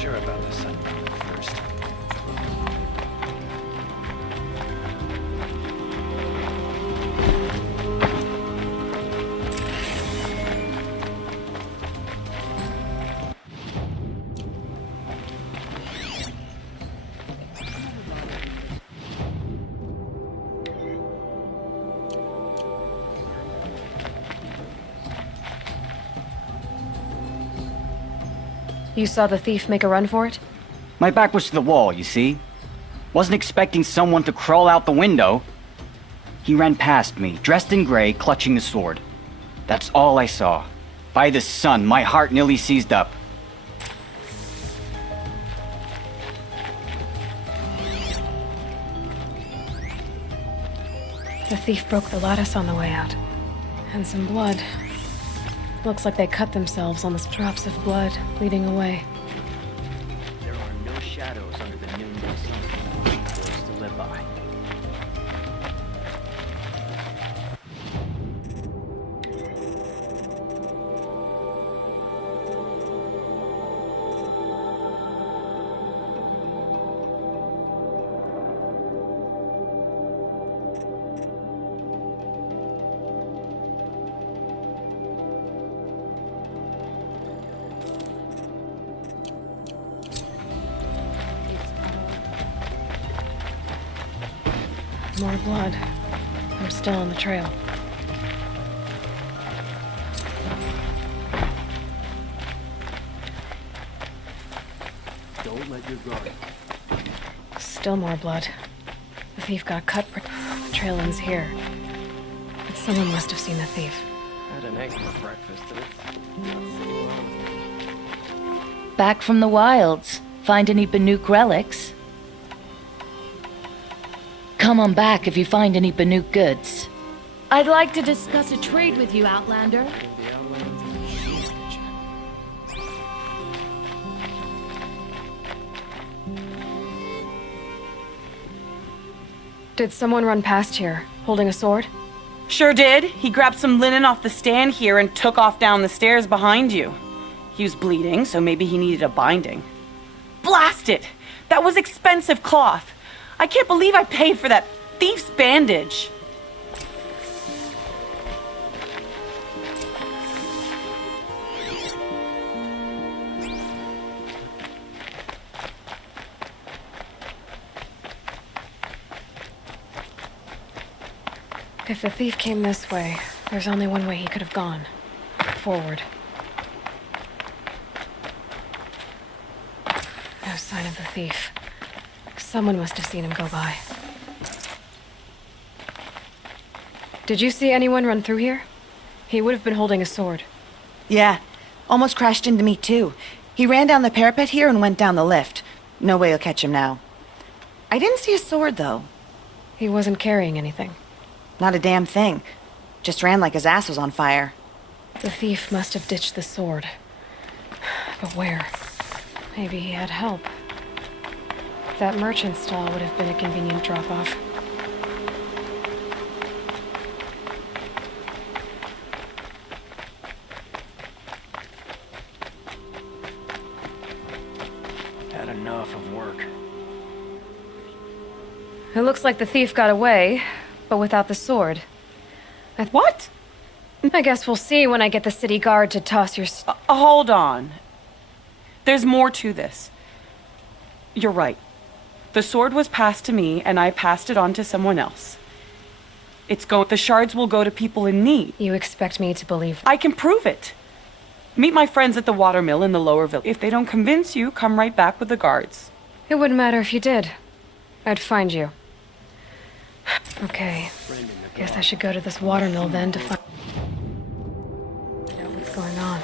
sure about the sun first. You saw the thief make a run for it? My back was to the wall, you see? Wasn't expecting someone to crawl out the window. He ran past me, dressed in gray, clutching the sword. That's all I saw. By the sun, my heart nearly seized up. The thief broke the lattice on the way out. And some blood. Looks like they cut themselves on the drops of blood bleeding away. There are no shadows under the noonday sun for us to live by. More blood. I'm still on the trail. Don't let your guard. Still more blood. The thief got cut. The trail ends here. But someone must have seen the thief. Had an egg for breakfast, Back from the wilds. Find any Banuk relics? Come on back if you find any Banuk goods. I'd like to discuss a trade with you, Outlander. The Outlands and the Sheep's Kitchen. Did someone run past here, holding a sword? Sure did. He grabbed some linen off the stand here and took off down the stairs behind you. He was bleeding, so maybe he needed a binding. Blast it! That was expensive cloth. I can't believe I paid for that thief's bandage. If the thief came this way, there's only one way he could have gone. Forward. No sign of the thief. Someone must have seen him go by. Did you see anyone run through here? He would have been holding a sword. Yeah, almost crashed into me too. He ran down the parapet here and went down the lift. No way you'll catch him now. I didn't see a sword though. He wasn't carrying anything. Not a damn thing. Just ran like his ass was on fire. The thief must have ditched the sword. But where? Maybe he had help. That merchant stall would have been a convenient drop-off. Had enough of work. It looks like the thief got away, but without the sword. What? I guess we'll see when I get the city guard to toss your Hold on. There's more to this. You're right. The sword was passed to me, and I passed it on to someone else. The shards will go to people in need. You expect me to believe? I can prove it. Meet my friends at the watermill in the lower village. If they don't convince you, come right back with the guards. It wouldn't matter if you did. I'd find you. Okay. Guess I should go to this watermill then to find out what's going on.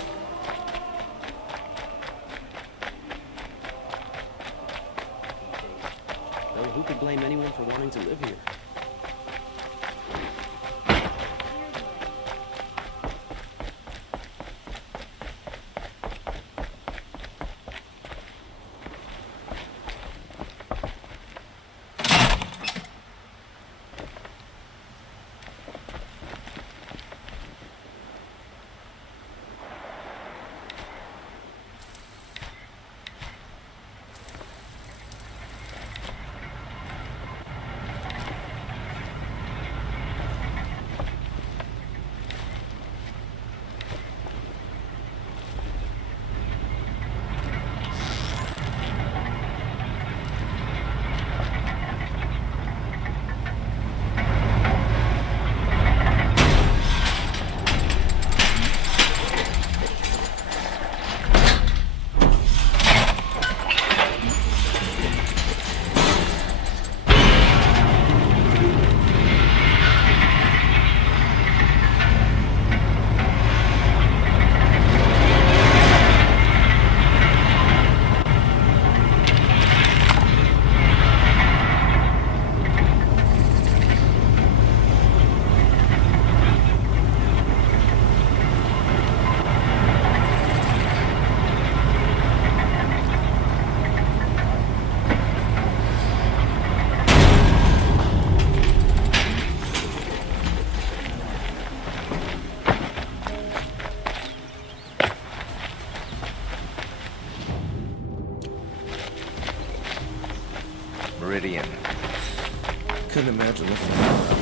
Though who could blame anyone for wanting to live here? Viridian. Couldn't imagine looking at that.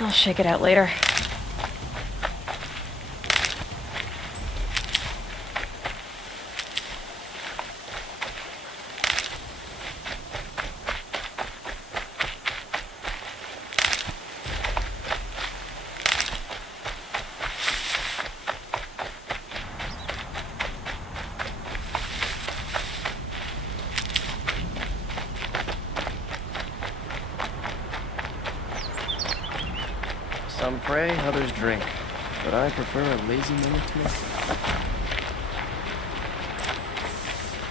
I'll shake it out later. Some pray, others drink. But I prefer a lazy minute to a...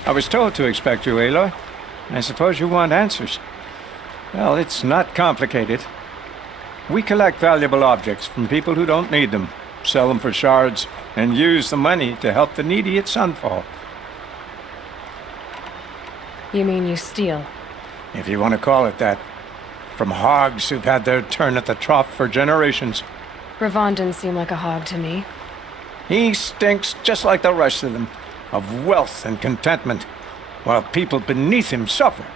I was told to expect you, Aloy. I suppose you want answers. Well, it's not complicated. We collect valuable objects from people who don't need them, sell them for shards, and use the money to help the needy at Sunfall. You mean you steal? If you want to call it that. From hogs who've had their turn at the trough for generations. Ravon didn't seem like a hog to me. He stinks just like the rest of them, of wealth and contentment, while people beneath him suffer.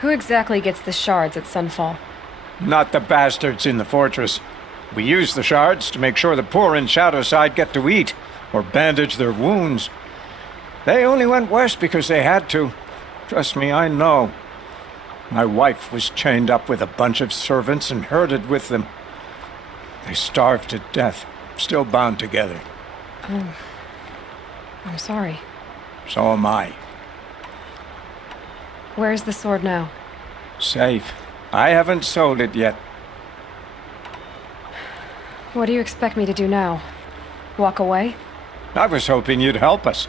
Who exactly gets the shards at Sunfall? Not the bastards in the fortress. We use the shards to make sure the poor in Shadowside get to eat, or bandage their wounds. They only went west because they had to. Trust me, I know. My wife was chained up with a bunch of servants and herded with them. They starved to death, still bound together. Oh. I'm sorry. So am I. Where's the sword now? Safe. I haven't sold it yet. What do you expect me to do now? Walk away? I was hoping you'd help us.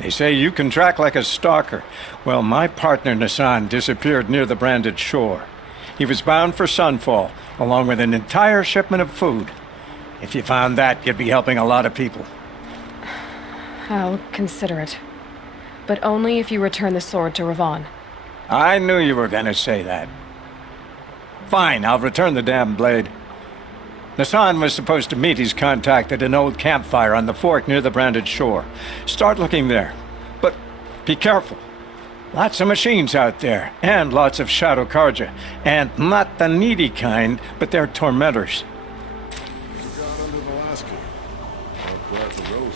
They say you can track like a stalker. Well, my partner Nassan disappeared near the branded shore. He was bound for Sunfall, along with an entire shipment of food. If you found that, you'd be helping a lot of people. I'll consider it. But only if you return the sword to Ravon. I knew you were gonna say that. Fine, I'll return the damn blade. Nassan was supposed to meet his contact at an old campfire on the fork near the branded shore. Start looking there. But be careful. Lots of machines out there, and lots of Shadow Karja. And not the needy kind, but they're tormentors. Forgot under the Alaska. I'll grab the rose.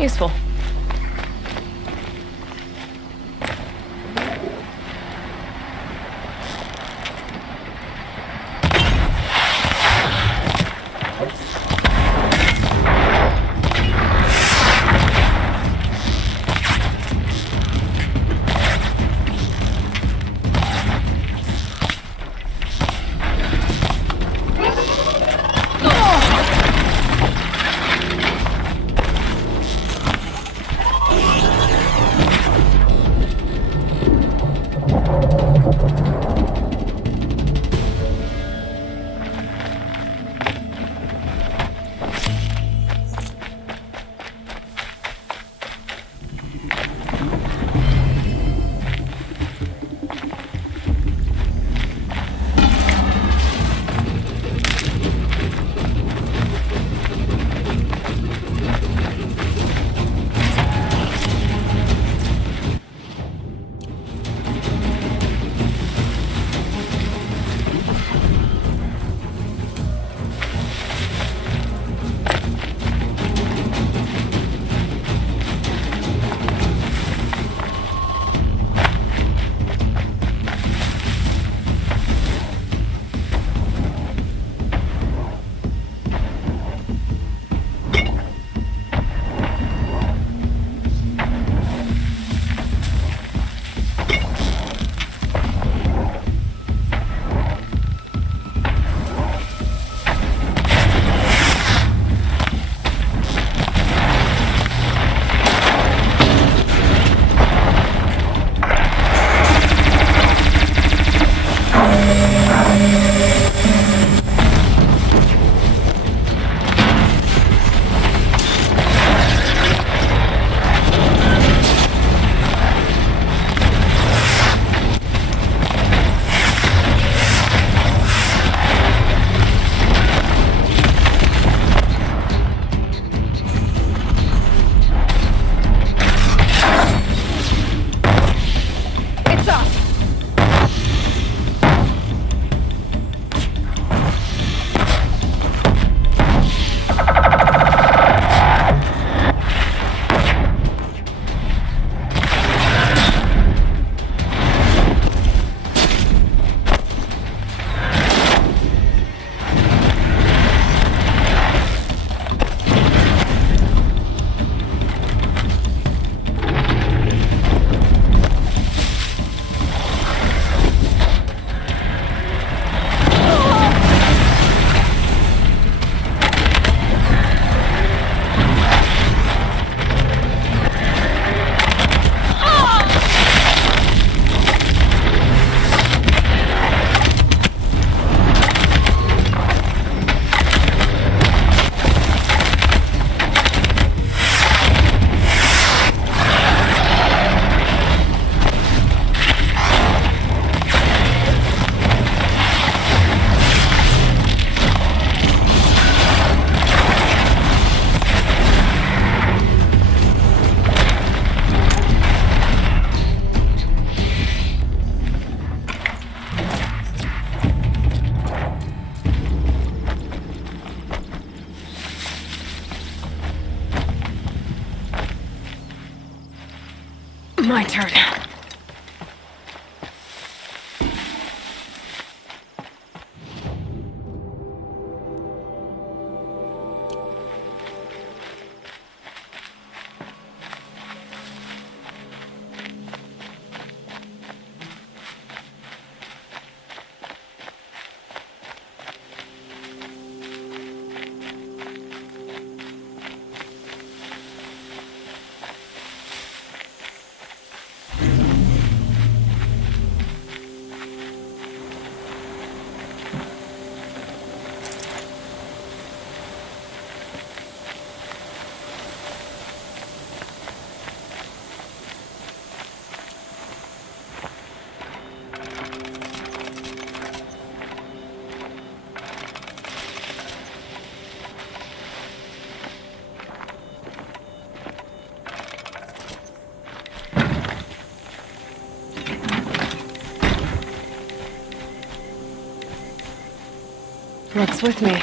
Useful. My turn. What's with me?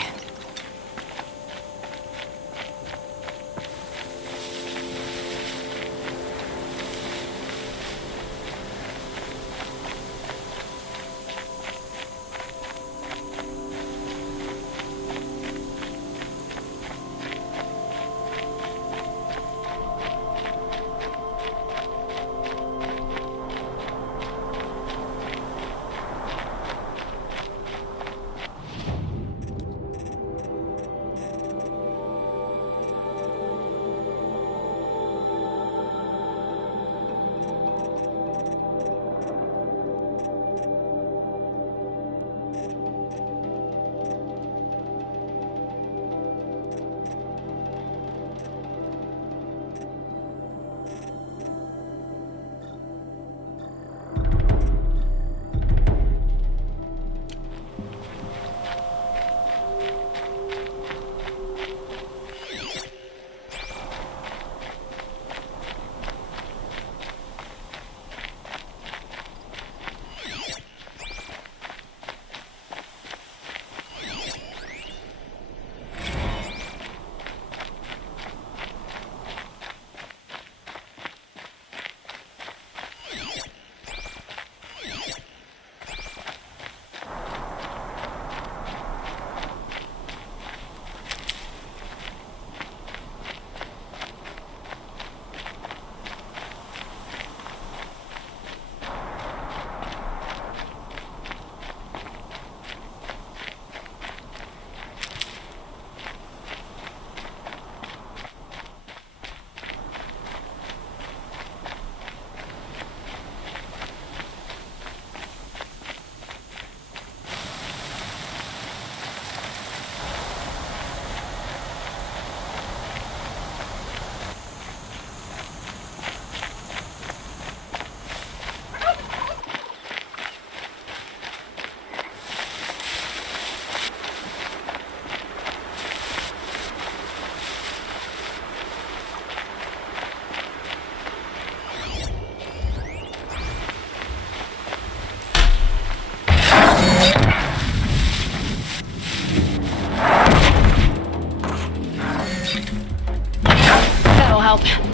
help.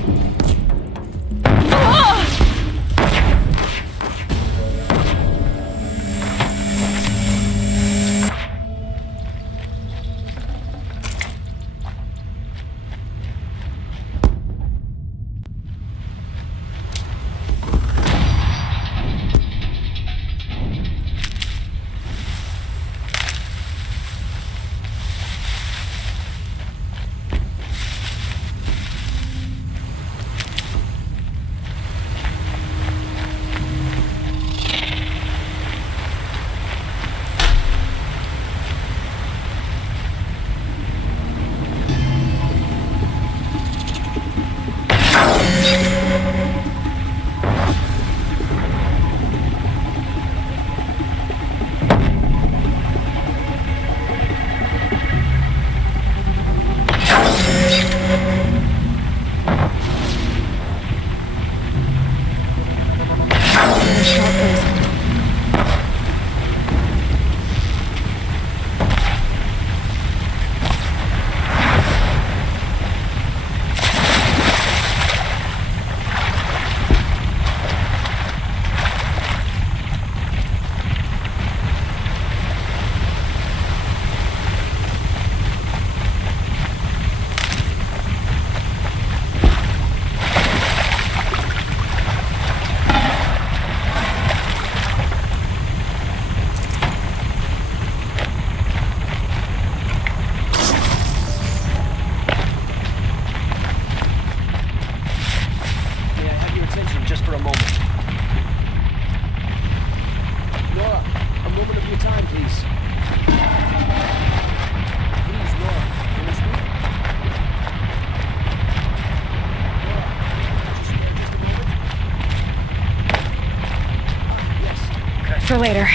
For later.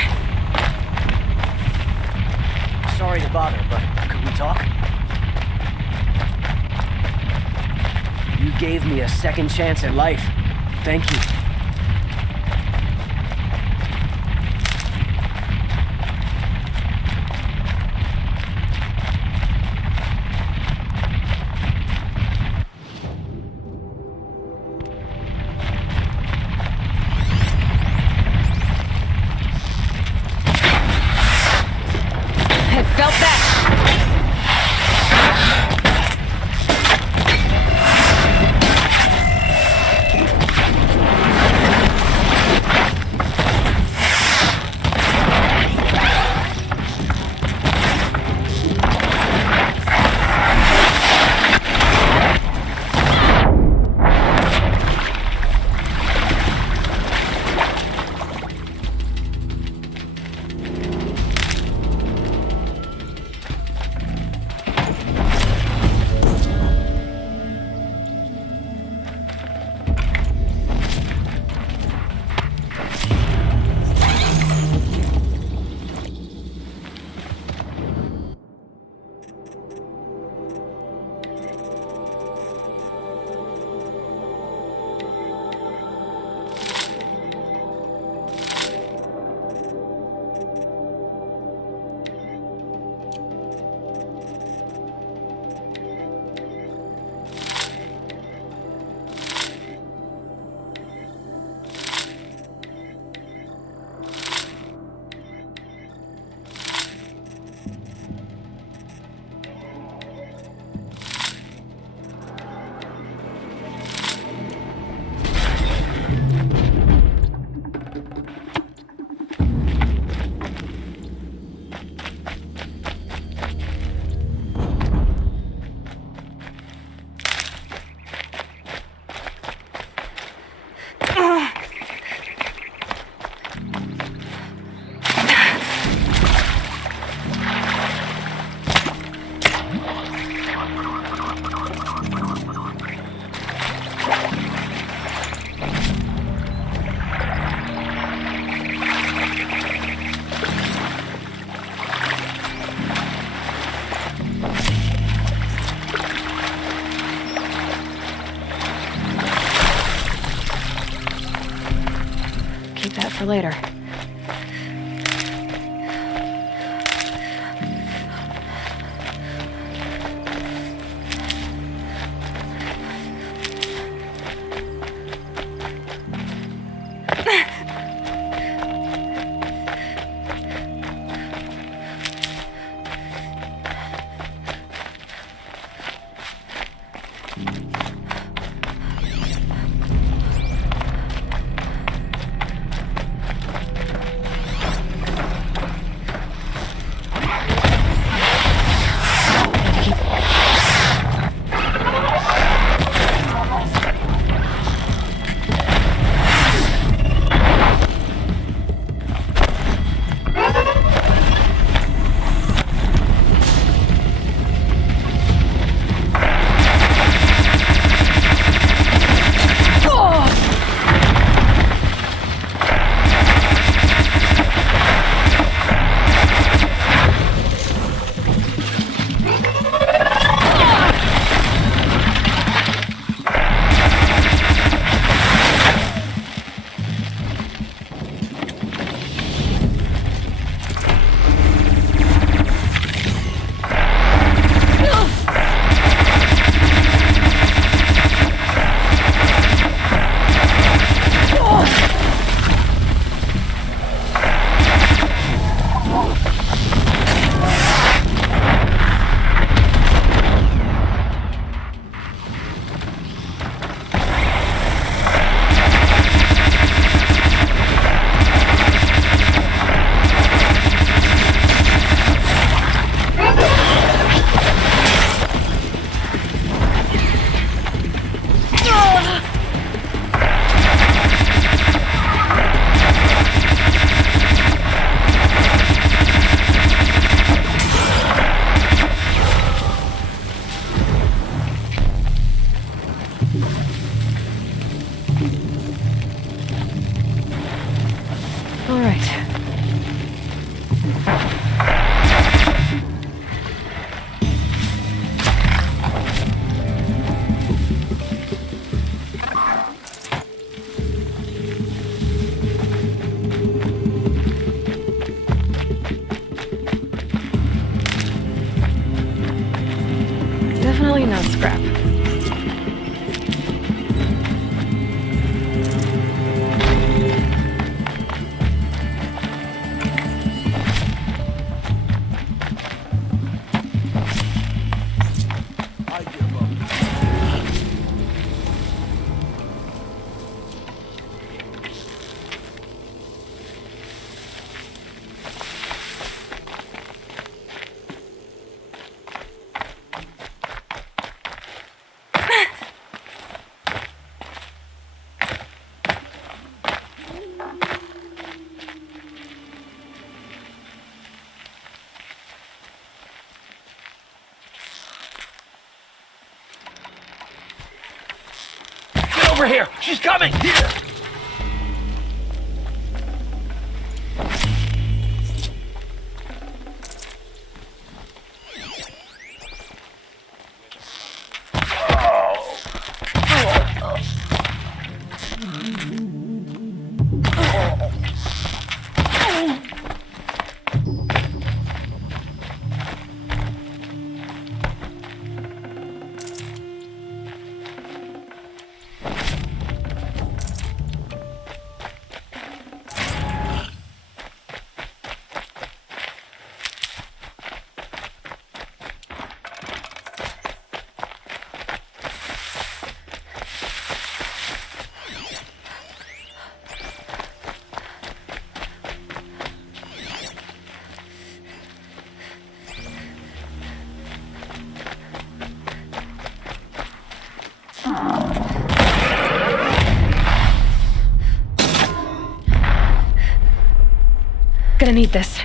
Sorry to bother, but could we talk? You gave me a second chance at life. Thank you. Felt that! For later. Definitely no scrap. I give up. Get over here! She's coming! Here! Gonna need this.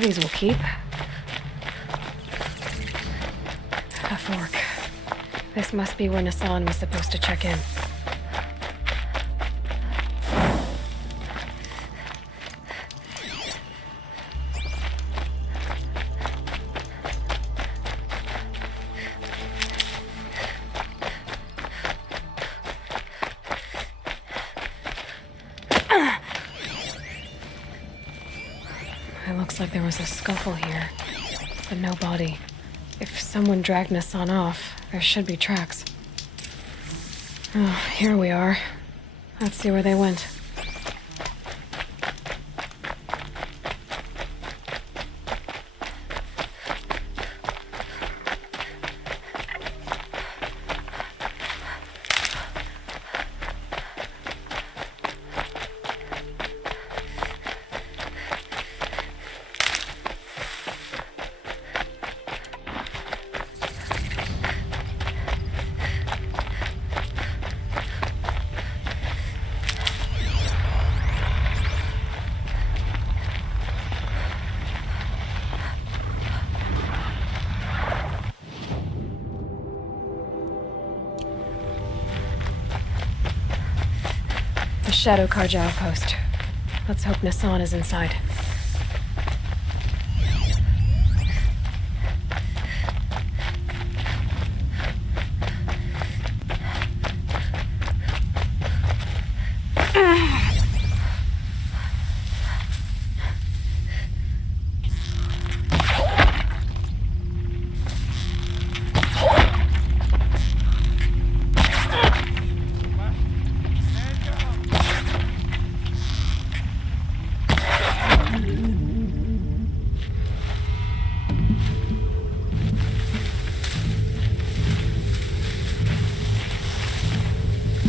These will keep. A fork. This must be where Nassan was supposed to check in. It looks like there was a scuffle here, but no body. If someone dragged Nassan off, there should be tracks. Oh, here we are. Let's see where they went. The Shadow Karja outpost. Let's hope Nassan is inside.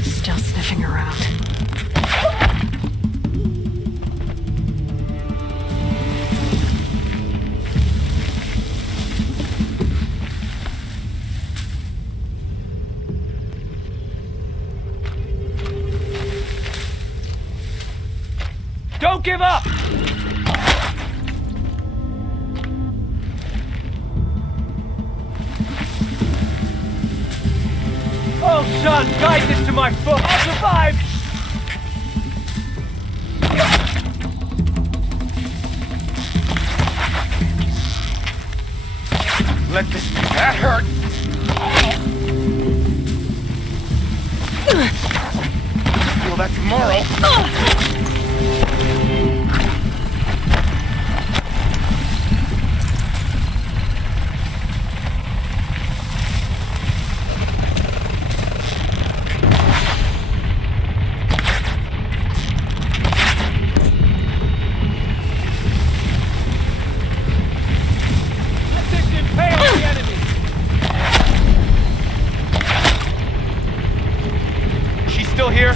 Still sniffing around. Don't give up! Oh, son, guide this to my foot. I'll survive! Let this... That hurt! Feel that tomorrow. Still here?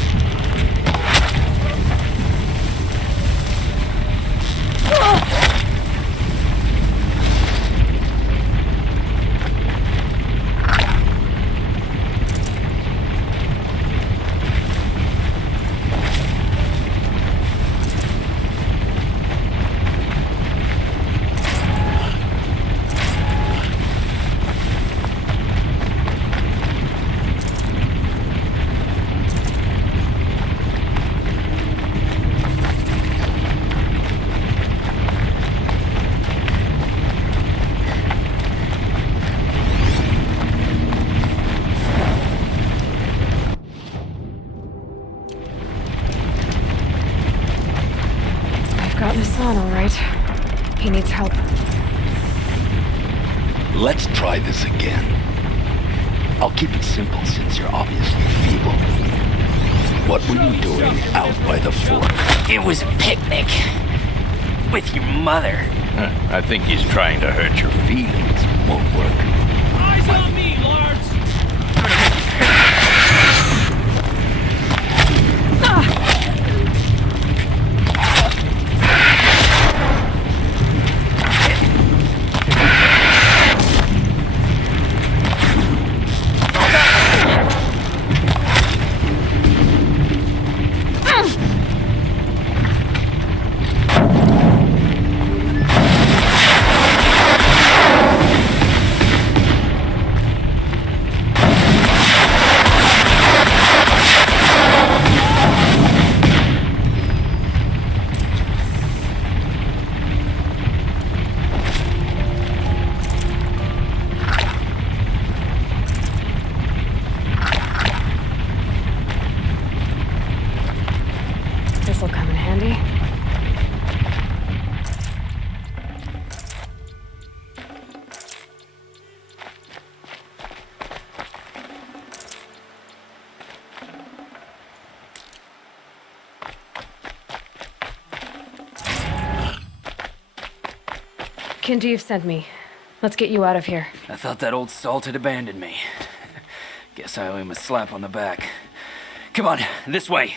Got Nassan, all right. He needs help. Let's try this again. I'll keep it simple since you're obviously feeble. What were you doing out by the fork? It was a picnic. With your mother. I think he's trying to hurt your feelings. Won't work. Eyes on me, Lars! me? Kindeev sent me. Let's get you out of here. I thought that old salt had abandoned me. Guess I owe him a slap on the back. Come on, this way.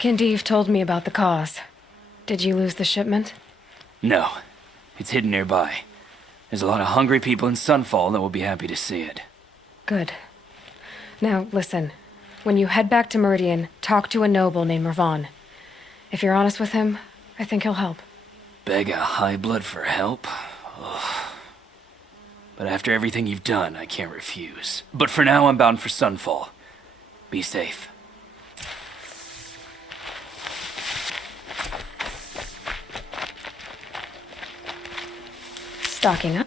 Kindeev told me about the cause. Did you lose the shipment? No, it's hidden nearby. There's a lot of hungry people in Sunfall that will be happy to see it. Good. Now, listen. When you head back to Meridian, talk to a noble named Ravon. If you're honest with him, I think he'll help. Beg a high blood for help? Ugh. But after everything you've done, I can't refuse. But for now, I'm bound for Sunfall. Be safe. Stocking up.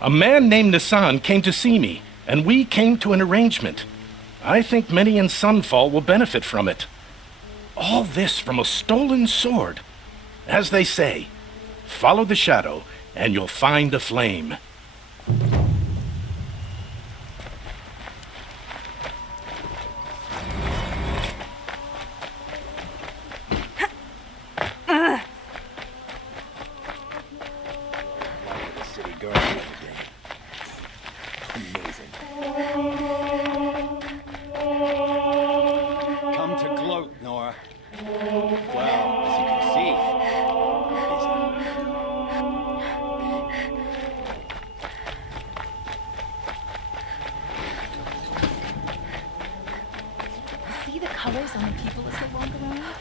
A man named Nissan came to see me, and we came to an arrangement. I think many in Sunfall will benefit from it. All this from a stolen sword. As they say, follow the shadow, and you'll find a flame. Come to gloat, Nora. Well, as you can see, See the colors on the people as they walk around?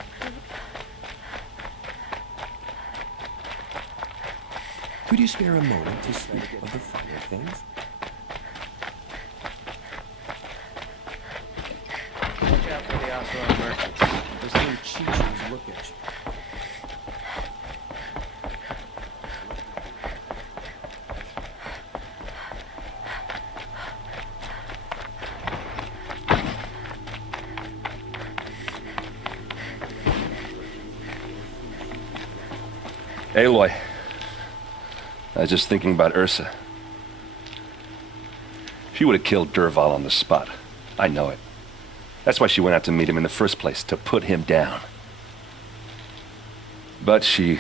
Could you spare a moment to speak of the finer things? Watch out for the Oseram merchants. Those little Cheechens look at you. Aloy, I was just thinking about Ursa. She would have killed Dervahl on the spot. I know it. That's why she went out to meet him in the first place, to put him down. But she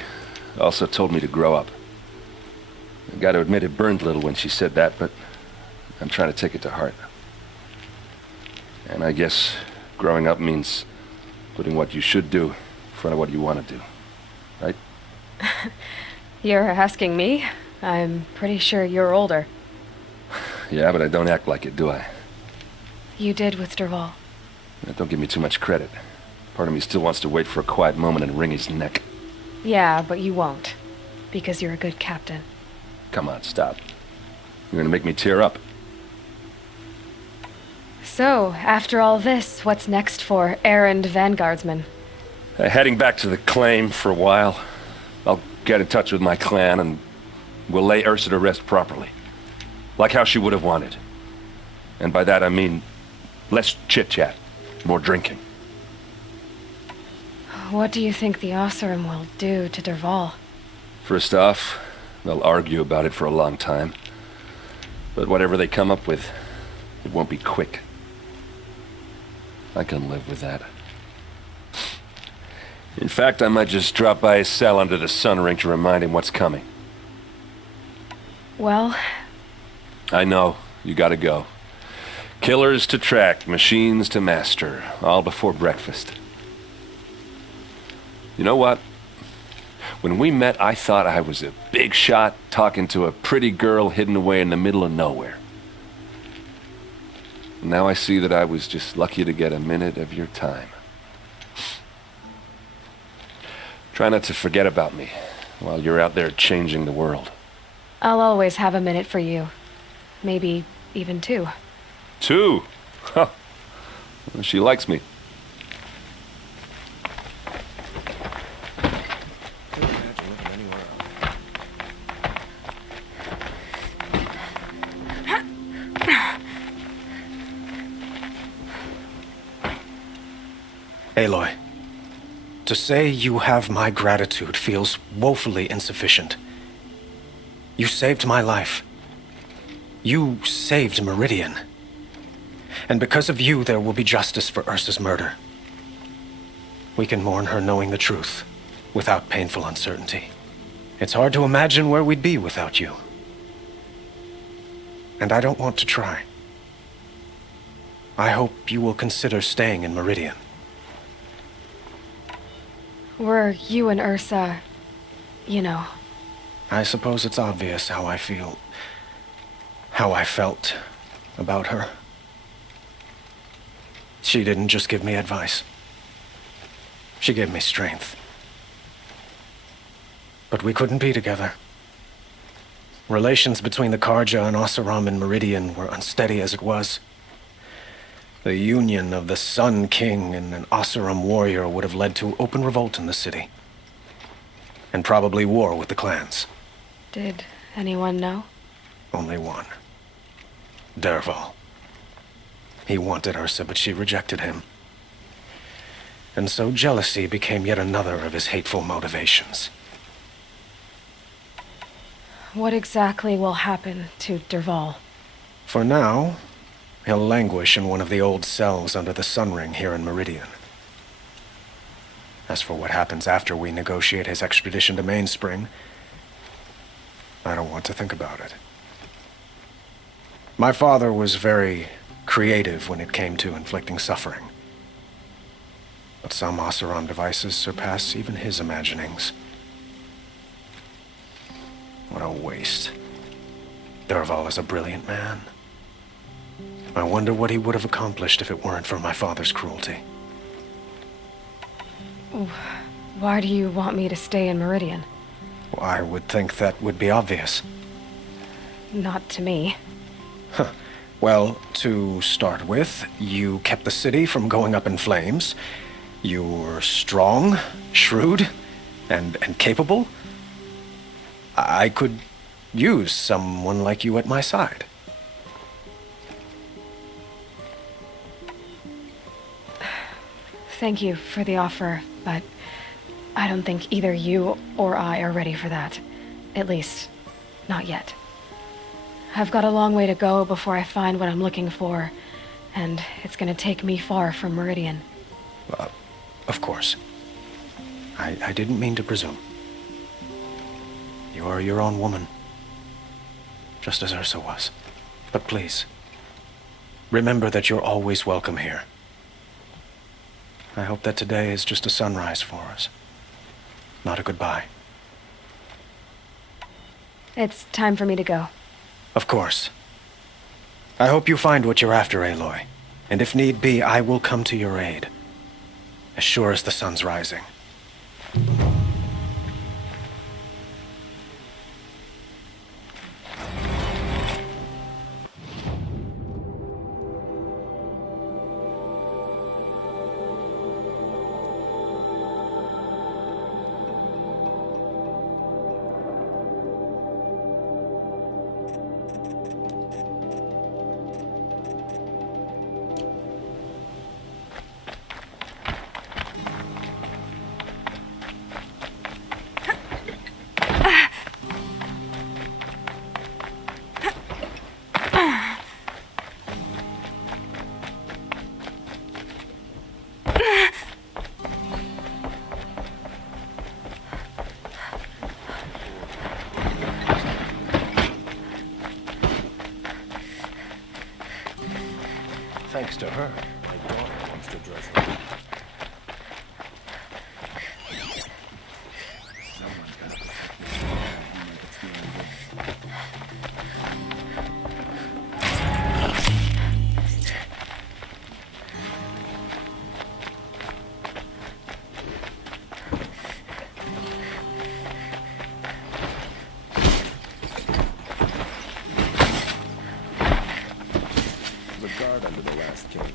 also told me to grow up. I gotta admit it burned a little when she said that, but I'm trying to take it to heart. And I guess growing up means putting what you should do in front of what you want to do. Right? You're asking me? I'm pretty sure you're older. Yeah, but I don't act like it, do I? You did with Dervahl. Don't give me too much credit. Part of me still wants to wait for a quiet moment and wring his neck. Yeah, but you won't. Because you're a good captain. Come on, stop. You're gonna make me tear up. So, after all this, what's next for Errand Vanguardsman? Heading back to the claim for a while. I'll get in touch with my clan and we'll lay Ursa to rest properly. Like how she would have wanted. And by that I mean Less chit-chat. More drinking. What do you think the Oseram will do to Dervahl? First off, they'll argue about it for a long time. But whatever they come up with, it won't be quick. I can live with that. In fact, I might just drop by his cell under the sun ring to remind him what's coming. Well... I know. You gotta go. Killers to track, machines to master, all before breakfast. You know what? When we met, I thought I was a big shot talking to a pretty girl hidden away in the middle of nowhere. Now I see that I was just lucky to get a minute of your time. Try not to forget about me while you're out there changing the world. I'll always have a minute for you. Maybe even 2. 2? Huh. Well, she likes me. Aloy, to say you have my gratitude feels woefully insufficient. You saved my life. You saved Meridian. And because of you, there will be justice for Ursa's murder. We can mourn her knowing the truth, without painful uncertainty. It's hard to imagine where we'd be without you. And I don't want to try. I hope you will consider staying in Meridian. Were you and Ursa, you know... I suppose it's obvious how I feel... how I felt about her. She didn't just give me advice. She gave me strength. But we couldn't be together. Relations between the Karja and Oseram and Meridian were unsteady as it was. The union of the Sun King and an Oseram warrior would have led to open revolt in the city. And probably war with the clans. Did anyone know? Only one. Dervahl. He wanted Ursa, but she rejected him. And so jealousy became yet another of his hateful motivations. What exactly will happen to Dervahl? For now, he'll languish in one of the old cells under the Sun Ring here in Meridian. As for what happens after we negotiate his extradition to Mainspring, I don't want to think about it. My father was very creative when it came to inflicting suffering. But some Oseram devices surpass even his imaginings. What a waste. Dervahl is a brilliant man. I wonder what he would have accomplished if it weren't for my father's cruelty. Why do you want me to stay in Meridian? Well, I would think that would be obvious. Not to me. Well, to start with, you kept the city from going up in flames. You were strong, shrewd, and capable. I could use someone like you at my side. Thank you for the offer, but I don't think either you or I are ready for that. At least, not yet. I've got a long way to go before I find what I'm looking for, and it's gonna take me far from Meridian. Of course. I didn't mean to presume. You are your own woman, just as Ursa was. But please, remember that you're always welcome here. I hope that today is just a sunrise for us, not a goodbye. It's time for me to go. Of course. I hope you find what you're after, Aloy. And if need be, I will come to your aid. As sure as the sun's rising. Thanks to her, my daughter wants to dress up. The guard under the last cave.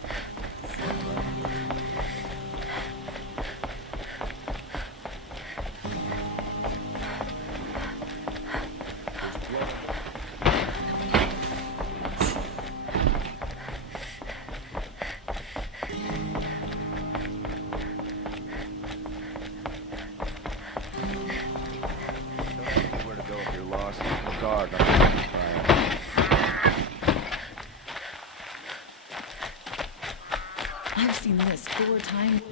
Where to go if you're lost? The guard under the fire. I've seen this 4 times.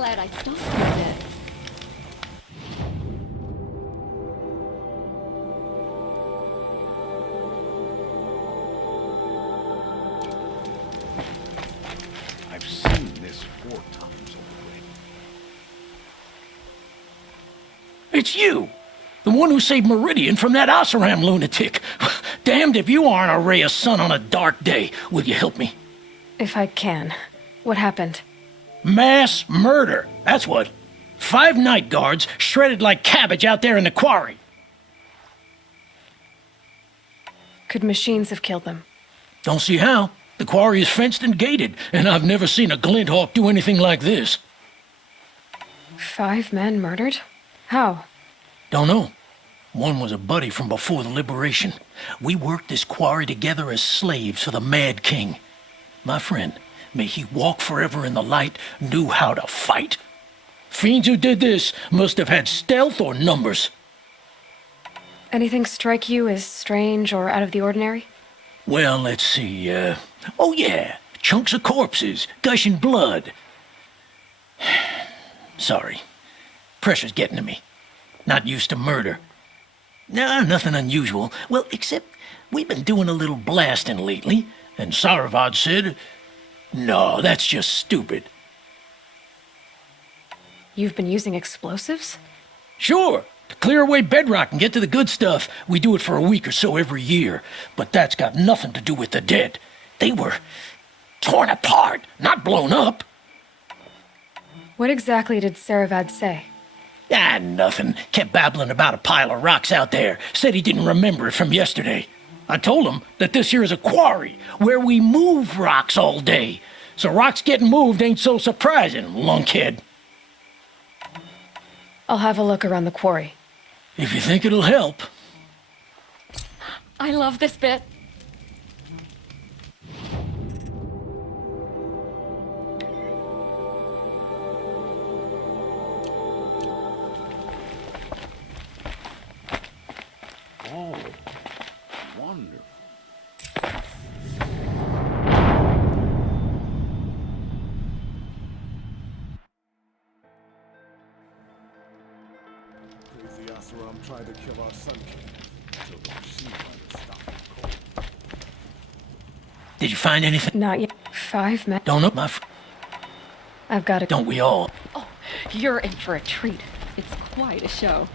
glad I stopped you a bit. I've seen this 4 times already. It's you! The one who saved Meridian from that Oseram lunatic. Damned if you aren't a ray of sun on a dark day. Will you help me? If I can. What happened? Mass murder. That's what. 5 night guards shredded like cabbage out there in the quarry. Could machines have killed them? Don't see how. The quarry is fenced and gated, and I've never seen a Glinthawk do anything like this. 5 men murdered? How? Don't know. One was a buddy from before the liberation. We worked this quarry together as slaves for the Mad King. My friend, may he walk forever in the light, knew how to fight. Fiends who did this must have had stealth or numbers. Anything strike you as strange or out of the ordinary? Well, let's see, oh yeah, chunks of corpses, gushing blood. Sorry. Pressure's getting to me. Not used to murder. Nah, nothing unusual. Well, except we've been doing a little blasting lately, and Saravad said, no, that's just stupid. You've been using explosives? Sure. To clear away bedrock and get to the good stuff, we do it for a week or so every year. But that's got nothing to do with the dead. They were torn apart, not blown up. What exactly did Saravad say? Ah, nothing. Kept babbling about a pile of rocks out there. Said he didn't remember it from yesterday. I told him that this here is a quarry, where we move rocks all day. So rocks getting moved ain't so surprising, lunkhead. I'll have a look around the quarry. If you think it'll help. I love this bit. Oh, wonderful. Crazy Oseram tried to kill our Sun King. So the machine might stop the cold. Did you find anything? Not yet. 5 men. Don't know, I've got it. Don't we all? Oh, you're in for a treat. It's quite a show.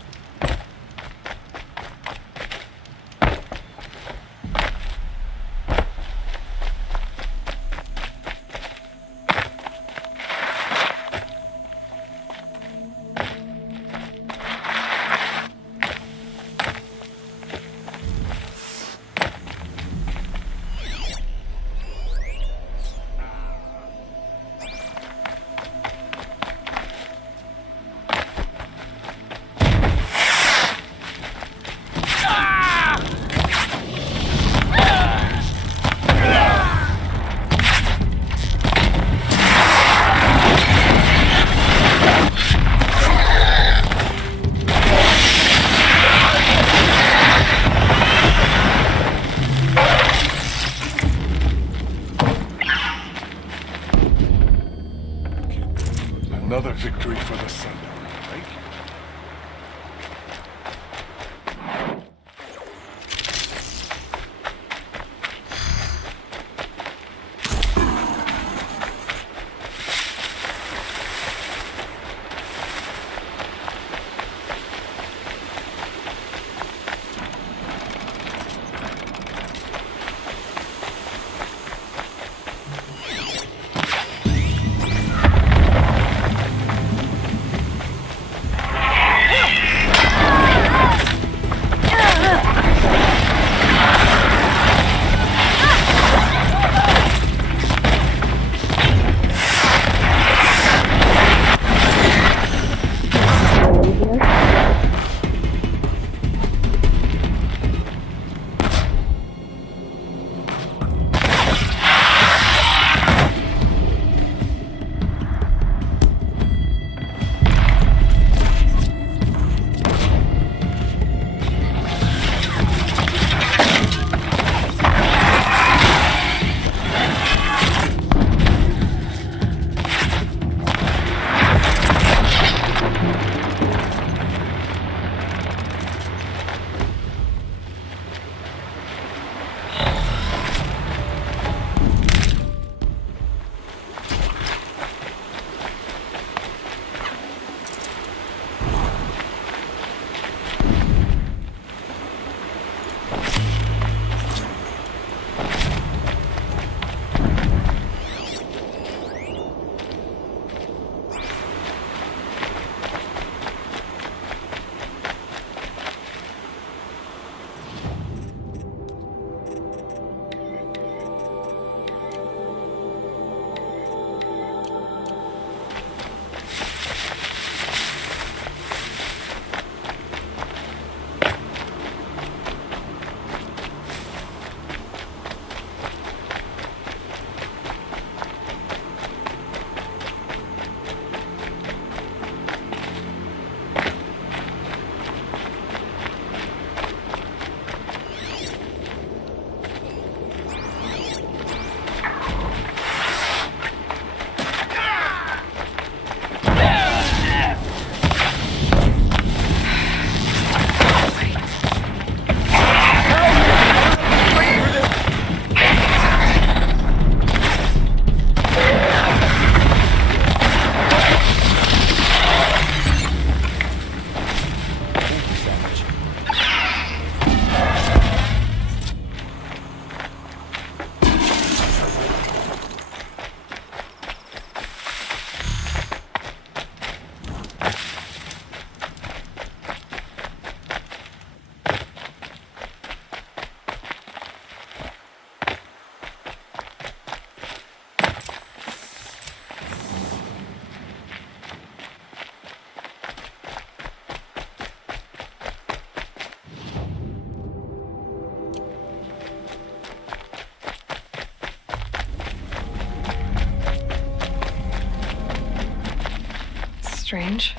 strange.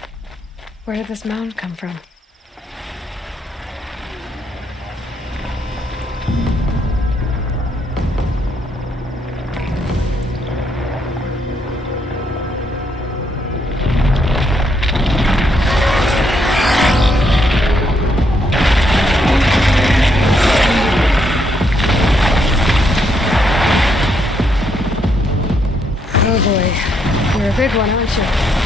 Where did this mound come from? Oh boy, you're a big one, aren't you?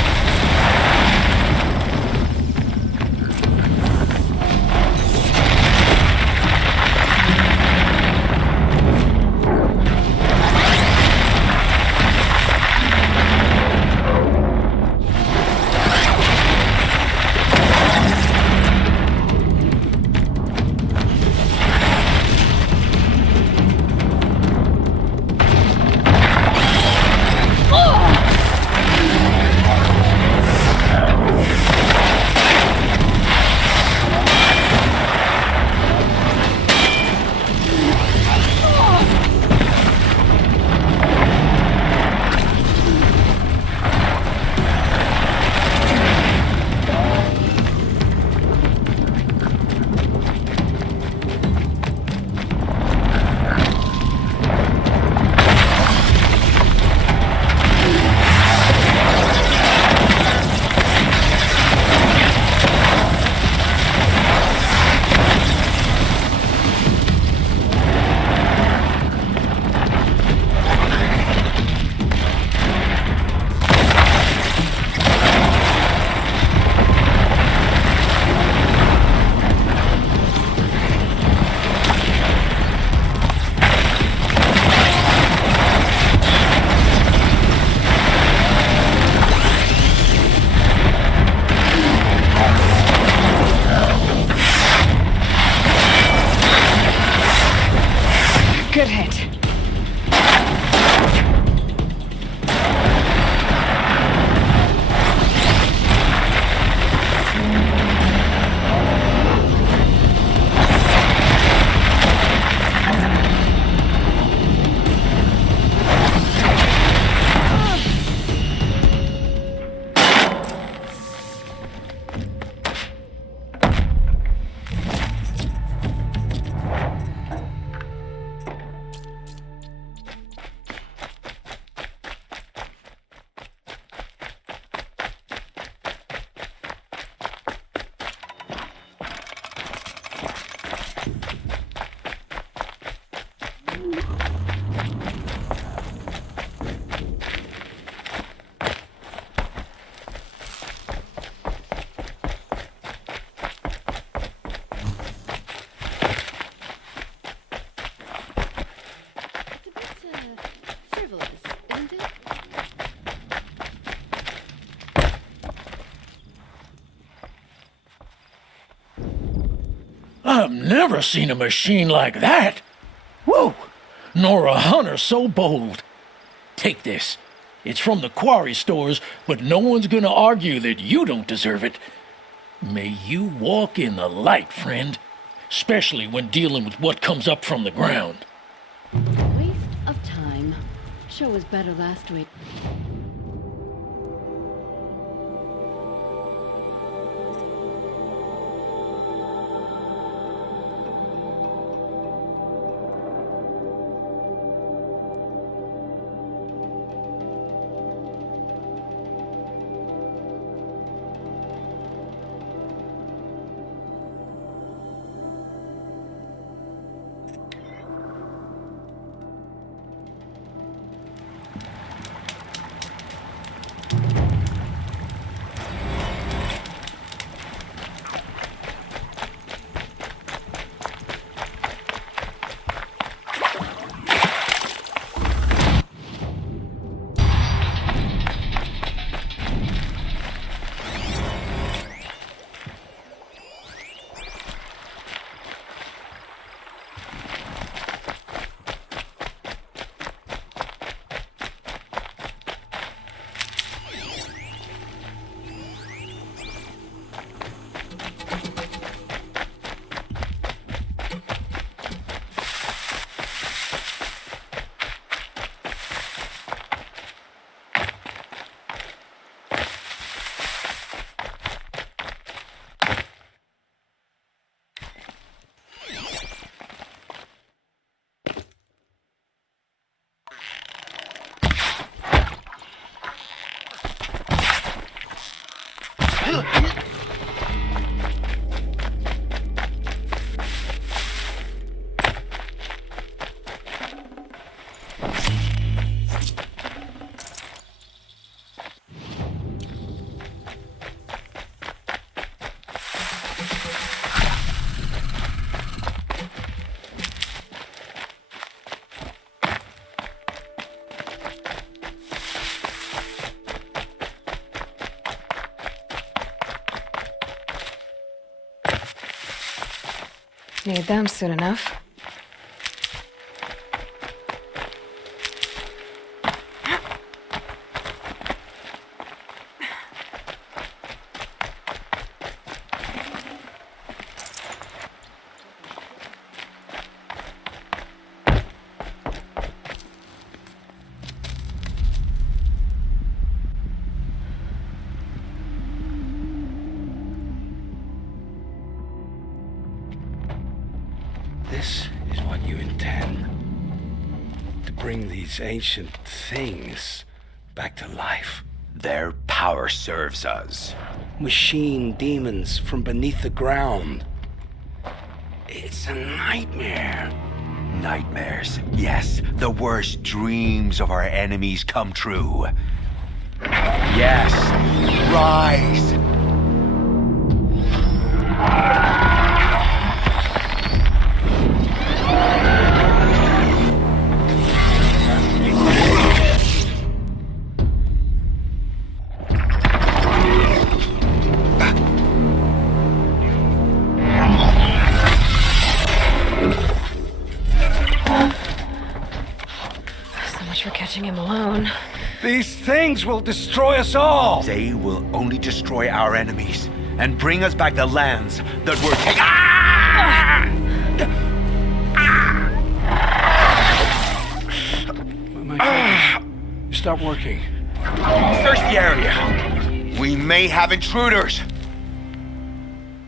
Good hit. I've never seen a machine like that. Whoa! Nor a hunter so bold. Take this. It's from the quarry stores, but no one's gonna argue that you don't deserve it. May you walk in the light, friend. Especially when dealing with what comes up from the ground. Waste of time. Show was better last week. Need them soon enough. This is what you intend. To bring these ancient things back to life. Their power serves us. Machine demons from beneath the ground. It's a nightmare. Nightmares. Yes, the worst dreams of our enemies come true. Yes, rise! For catching him alone. These things will destroy us all! They will only destroy our enemies and bring us back the lands that were taken. Stop working. Search the area. We may have intruders.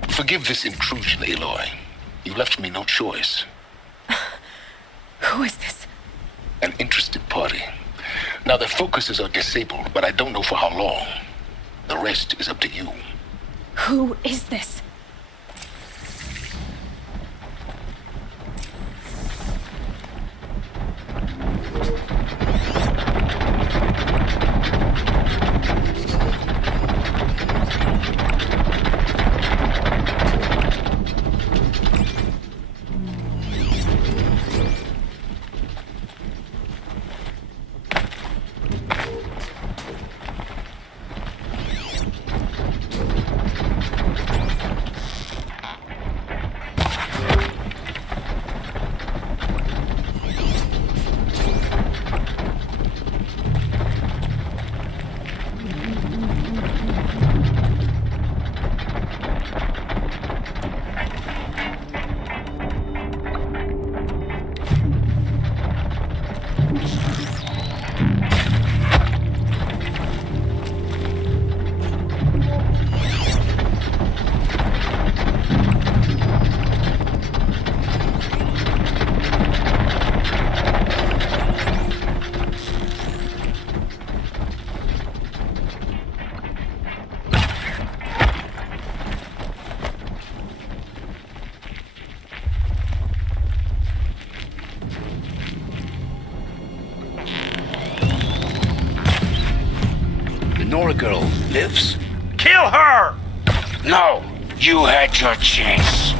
Forgive this intrusion, Aloy. You left me no choice. Who is this? An interested party. Now their focuses are disabled, but I don't know for how long. The rest is up to you. Who is this? Nora girl lives? Kill her! No! You had your chance.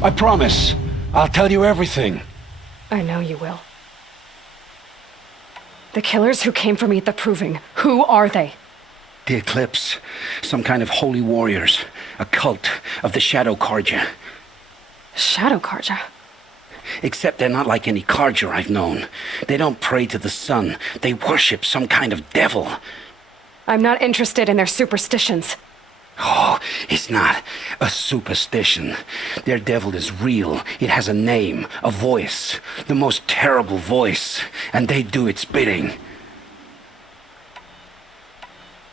I promise. I'll tell you everything. I know you will. The killers who came for me at the Proving, who are they? The Eclipse. Some kind of holy warriors. A cult of the Shadow Carja. Shadow Carja? Except they're not like any Carja I've known. They don't pray to the sun. They worship some kind of devil. I'm not interested in their superstitions. Oh, it's not a superstition. Their devil is real. It has a name, a voice, the most terrible voice, and they do its bidding.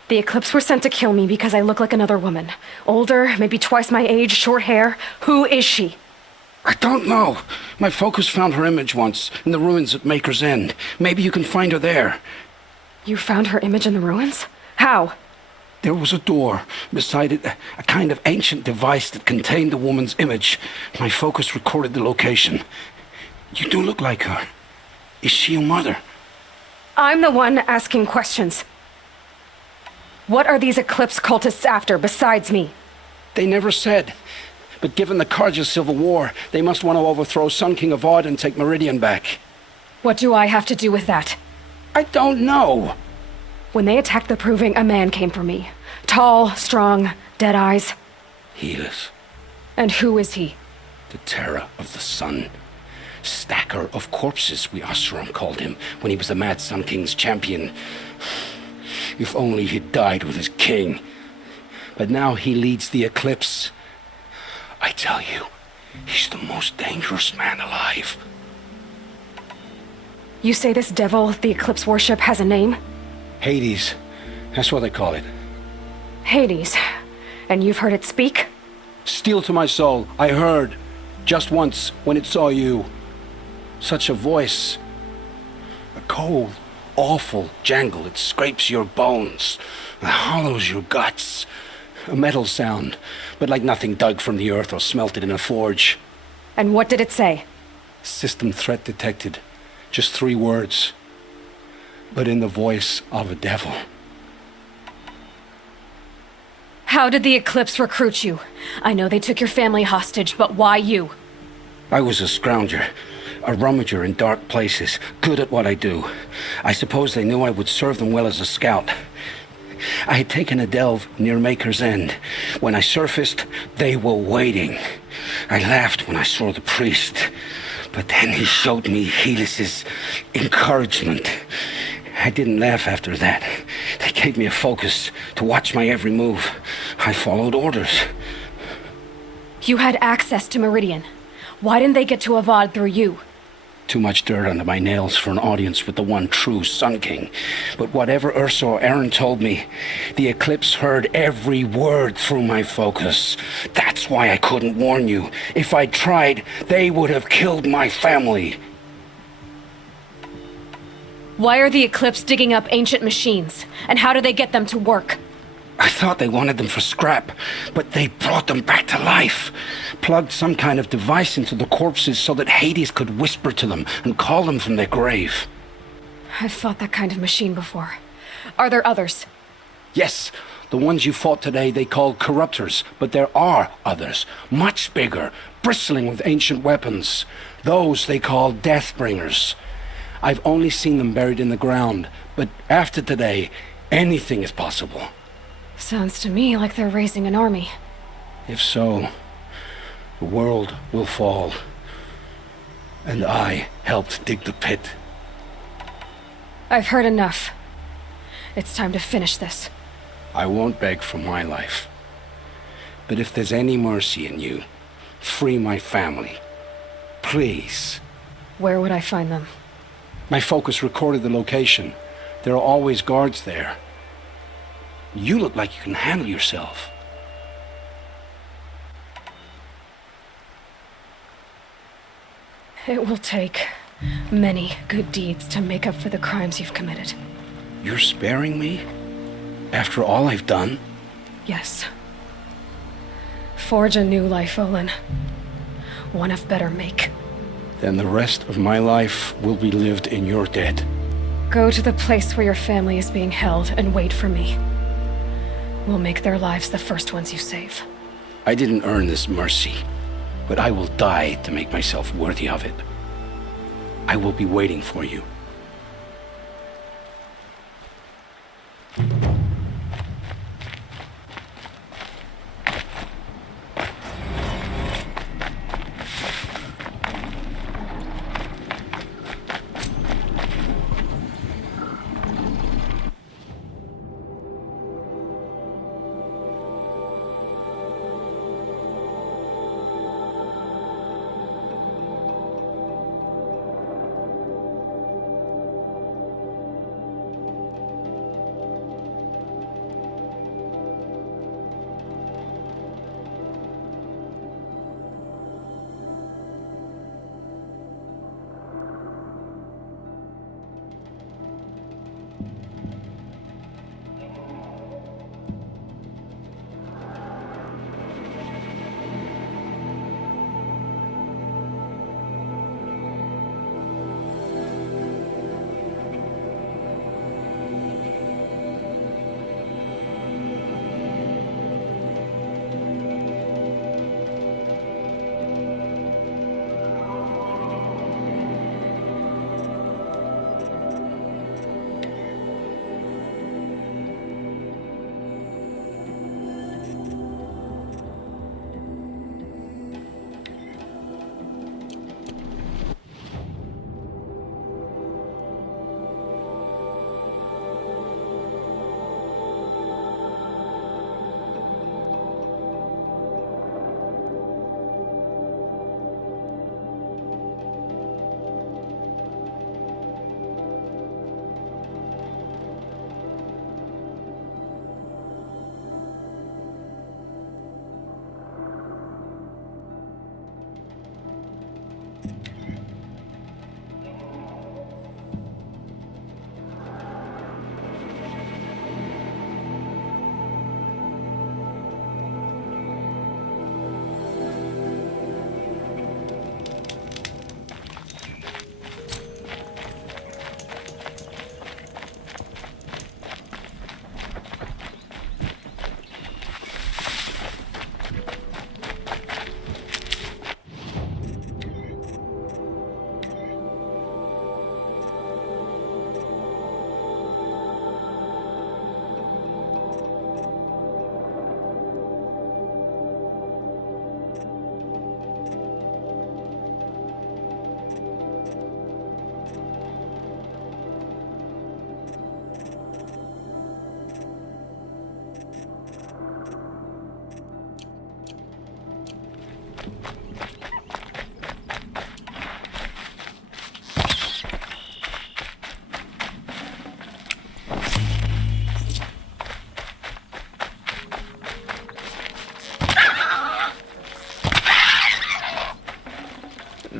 The Eclipse were sent to kill me because I look like another woman. Older, maybe twice my age, short hair. Who is she? I don't know. My focus found her image once, in the ruins at Maker's End. Maybe you can find her there. You found her image in the ruins? How? There was a door. Beside it, a kind of ancient device that contained the woman's image. My focus recorded the location. You do look like her. Is she your mother? I'm the one asking questions. What are these Eclipse cultists after besides me? They never said. But given the Carja civil war, they must want to overthrow Sun King Avad and take Meridian back. What do I have to do with that? I don't know. When they attacked the Proving, a man came for me. Tall, strong, dead eyes. Helis. And who is he? The terror of the sun. Stacker of corpses, we Oseram called him, when he was the Mad Sun King's champion. If only he'd died with his king. But now he leads the Eclipse. I tell you, he's the most dangerous man alive. You say this devil the Eclipse worship has a name? Hades. That's what they call it. Hades. And you've heard it speak? Steel to my soul, I heard. Just once, when it saw you. Such a voice. A cold, awful jangle. It scrapes your bones. It hollows your guts. A metal sound, but like nothing dug from the earth or smelted in a forge. And what did it say? System threat detected. Just 3 words. But in the voice of a devil. How did the Eclipse recruit you? I know they took your family hostage, but why you? I was a scrounger. A rummager in dark places. Good at what I do. I suppose they knew I would serve them well as a scout. I had taken a delve near Maker's End. When I surfaced, they were waiting. I laughed when I saw the priest. But then he showed me Helis's encouragement. I didn't laugh after that. They gave me a focus to watch my every move. I followed orders. You had access to Meridian. Why didn't they get to Avad through you? Too much dirt under my nails for an audience with the one true Sun King. But whatever Ursa or Aaron told me, the Eclipse heard every word through my focus. That's why I couldn't warn you. If I'd tried, they would have killed my family. Why are the Eclipse digging up ancient machines? And how do they get them to work? I thought they wanted them for scrap, but they brought them back to life. Plugged some kind of device into the corpses so that Hades could whisper to them and call them from their grave. I've fought that kind of machine before. Are there others? Yes, the ones you fought today they called corruptors, but there are others, much bigger, bristling with ancient weapons. Those they call Deathbringers. I've only seen them buried in the ground, but after today, anything is possible. Sounds to me like they're raising an army. If so, the world will fall. And I helped dig the pit. I've heard enough. It's time to finish this. I won't beg for my life. But if there's any mercy in you, free my family. Please. Where would I find them? My focus recorded the location. There are always guards there. You look like you can handle yourself. It will take many good deeds to make up for the crimes you've committed. You're sparing me? After all I've done? Yes. Forge a new life, Olin. One of better make. Then the rest of my life will be lived in your debt. Go to the place where your family is being held and wait for me. We'll make their lives the first ones you save. I didn't earn this mercy. but I will die to make myself worthy of it. I will be waiting for you.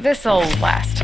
This'll last.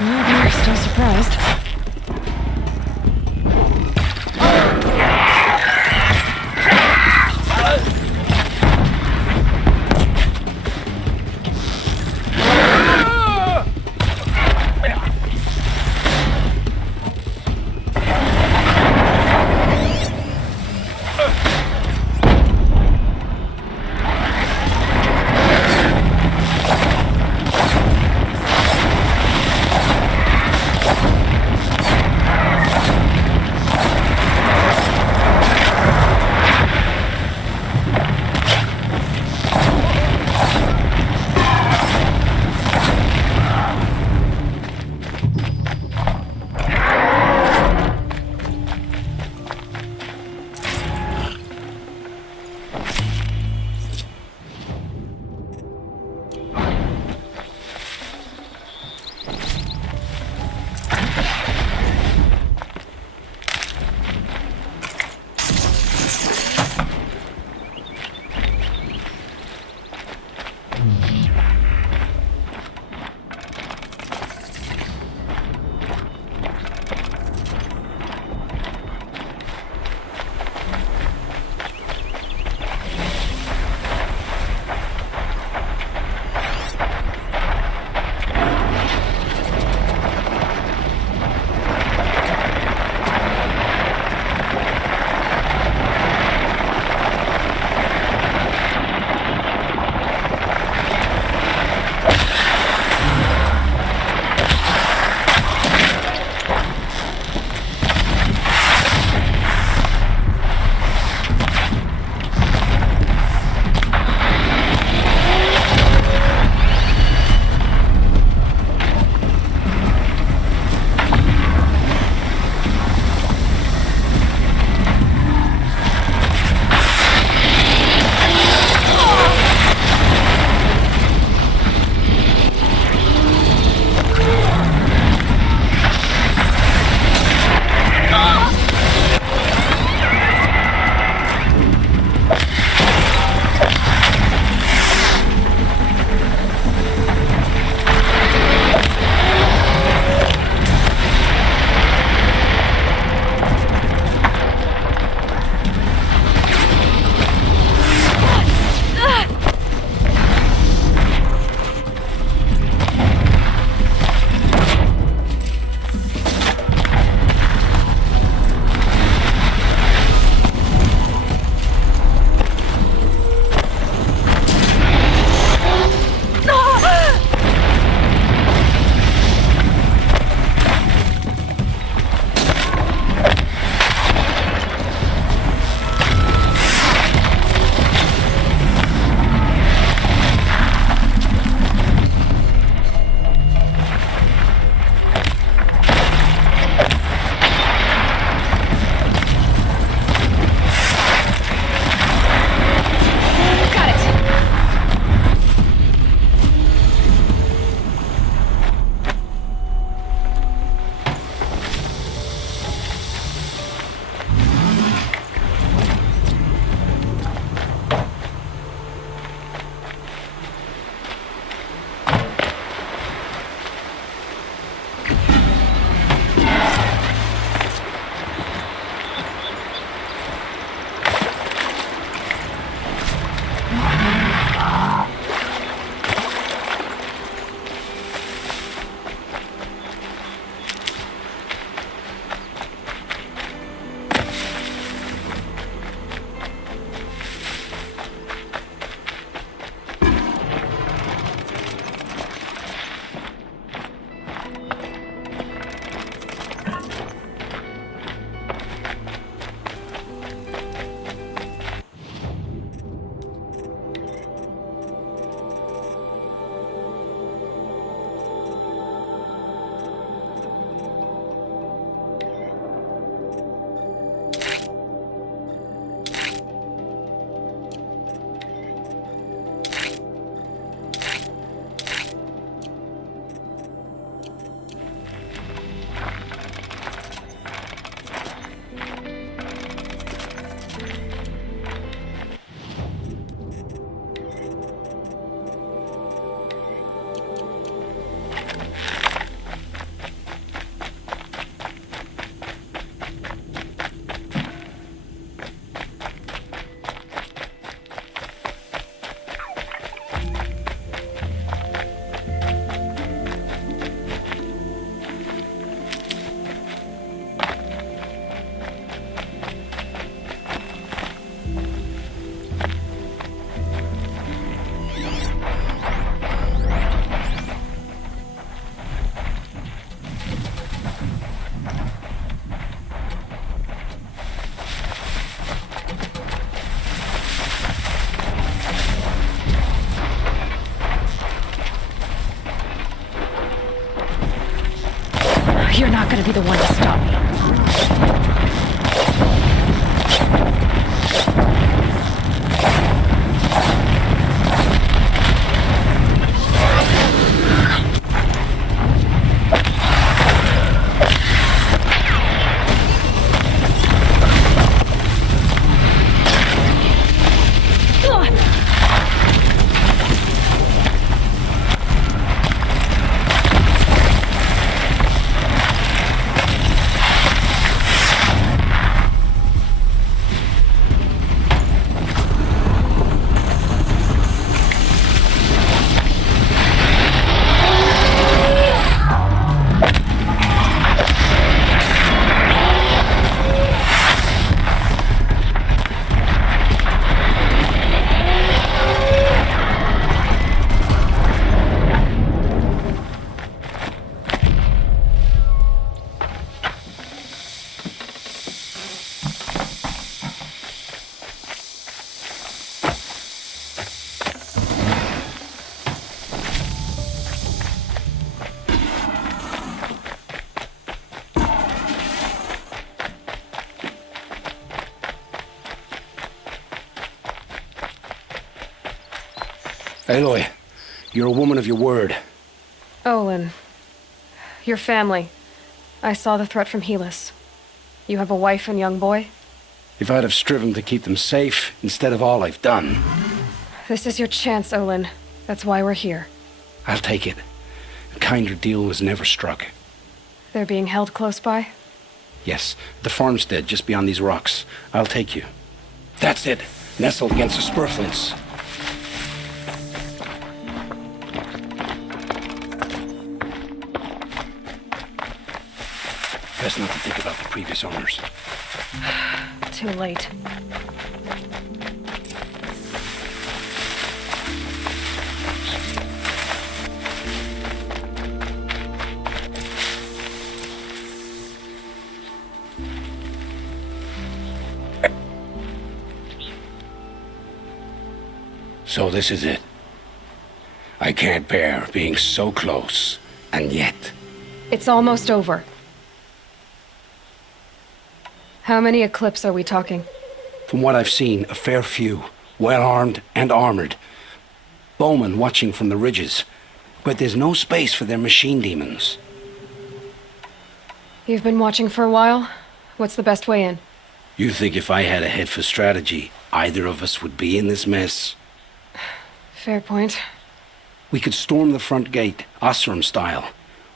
Well, they're still surprised. You're not gonna be the one to stop me. Aloy, you're a woman of your word. Olin. Your family. I saw the threat from Helis. You have a wife and young boy? If I'd have striven to keep them safe instead of all I've done. This is your chance, Olin. That's why we're here. I'll take it. A kinder deal was never struck. They're being held close by? Yes, the farmstead just beyond these rocks. I'll take you. That's it. Nestled against the spurflints. Best not to think about the previous owners. Too late. So this is it. I can't bear being so close, and yet... It's almost over. How many Eclipse are we talking? From what I've seen, a fair few. Well-armed and armored. Bowmen watching from the ridges. But there's no space for their machine demons. You've been watching for a while? What's the best way in? You think if I had a head for strategy, either of us would be in this mess? Fair point. We could storm the front gate, Osram style.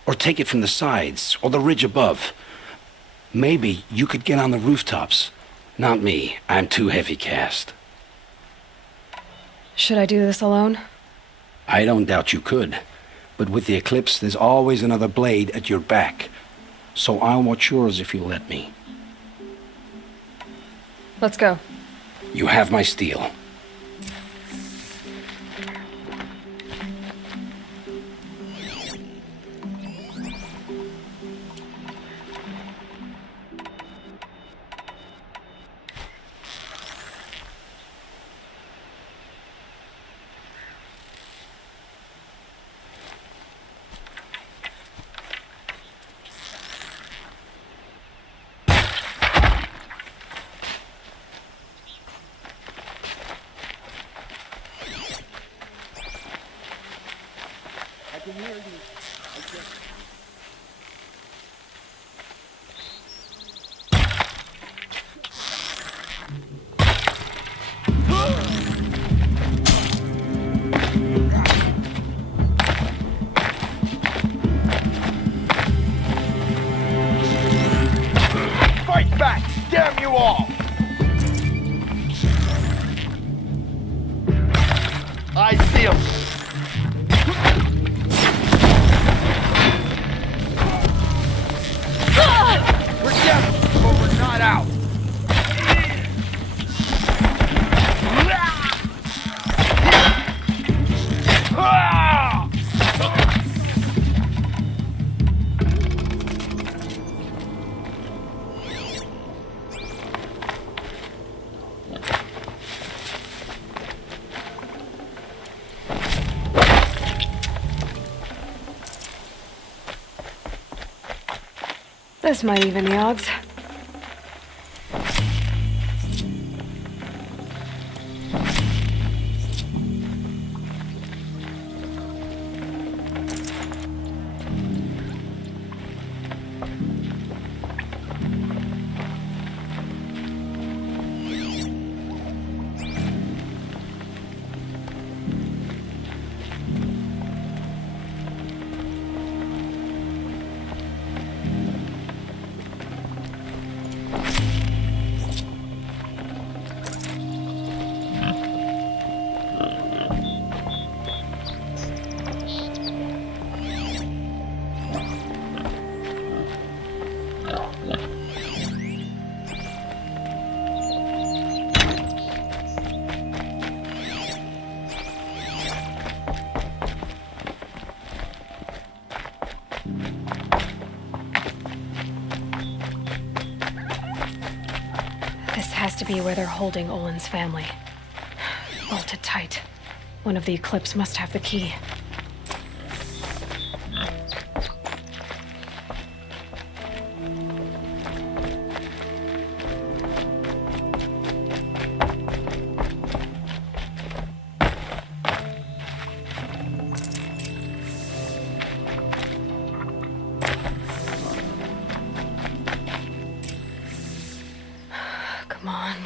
Or take it from the sides, or the ridge above. Maybe you could get on the rooftops. Not me. I'm too heavy cast. Should I do this alone? I don't doubt you could. But with the Eclipse, there's always another blade at your back. So I'll watch yours if you let me. Let's go. You have my steel. Fight back! Damn you all! I see him! We're down, but we're not out! This might even the odds. Has to be where they're holding Olin's family. Bolted tight. One of the Eclipse must have the key.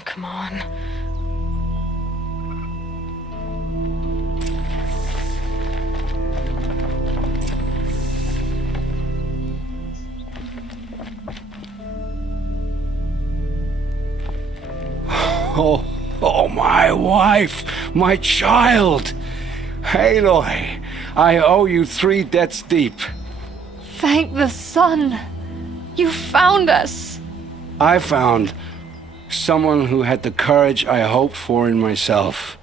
Come on. Oh, my wife, my child. Aloy, I owe you 3 debts deep. Thank the sun. You found us. I found someone who had the courage I hoped for in myself.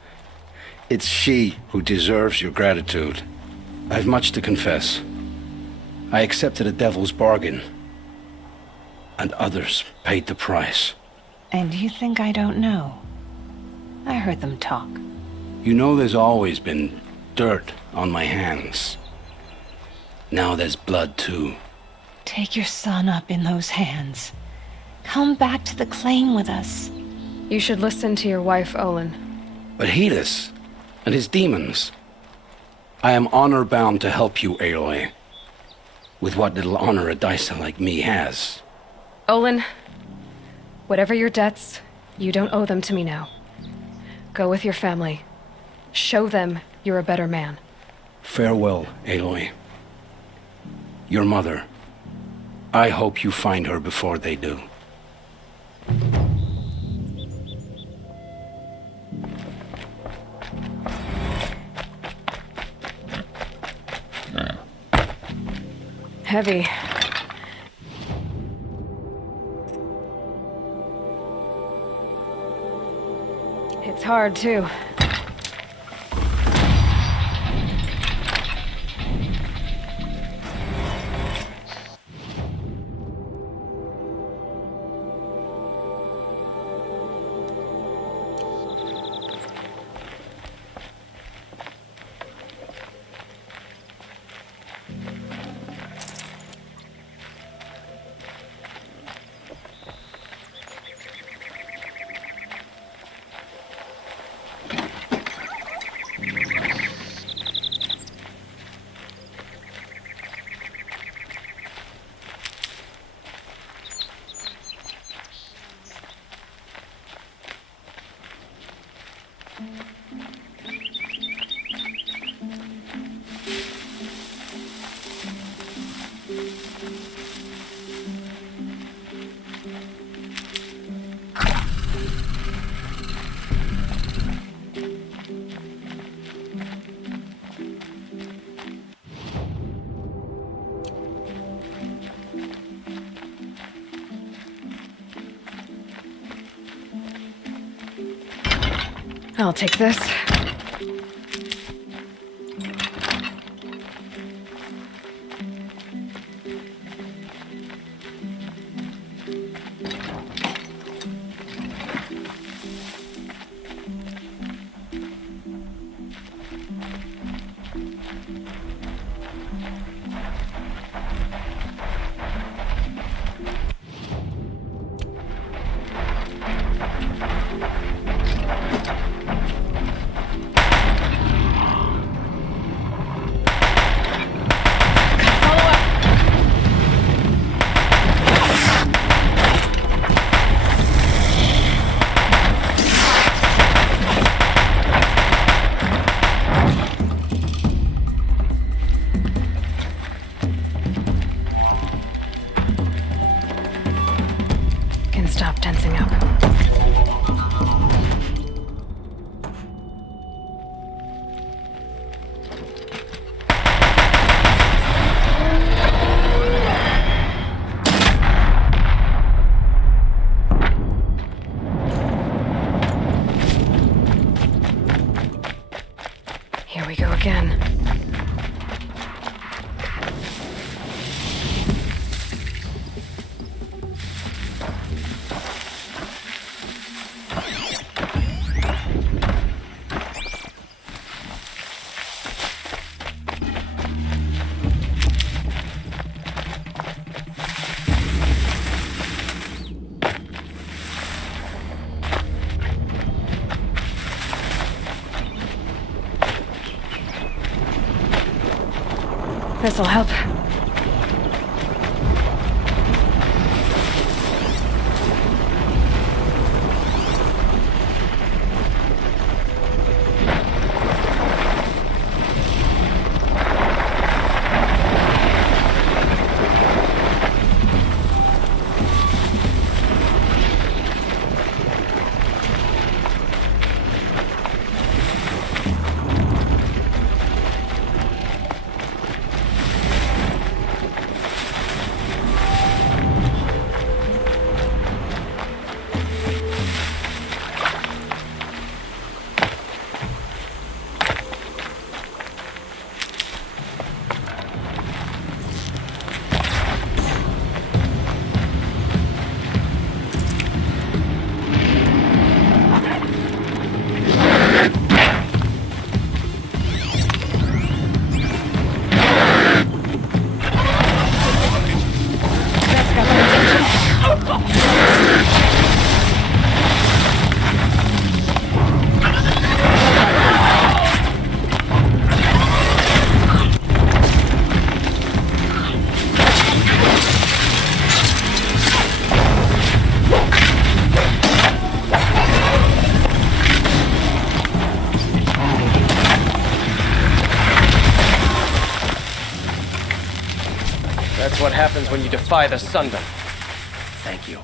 It's she who deserves your gratitude. I've much to confess. I accepted a devil's bargain, and others paid the price. And you think I don't know? I heard them talk. You know there's always been dirt on my hands. Now there's blood too. Take your son up in those hands. Come back to the claim with us. You should listen to your wife, Olin. But Helis and his demons. I am honor-bound to help you, Aloy. With what little honor a Dysa like me has. Olin, whatever your debts, you don't owe them to me now. Go with your family. Show them you're a better man. Farewell, Aloy. Your mother. I hope you find her before they do. Heavy. It's hard, too. I'll take this. Stop tensing up. Here we go again. This'll help. That's what happens when you defy the Sundom. Thank you.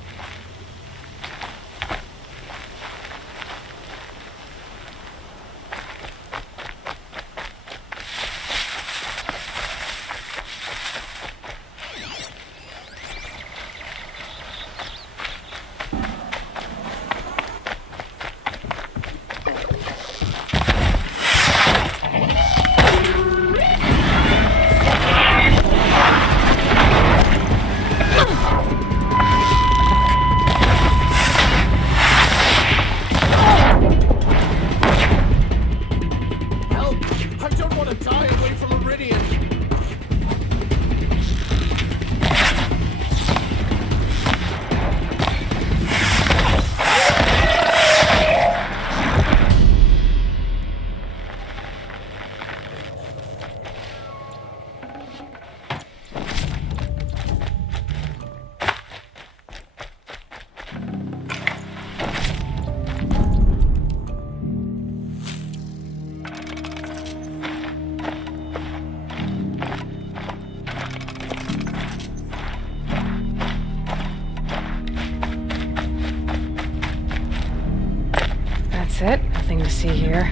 That's it. Nothing to see here.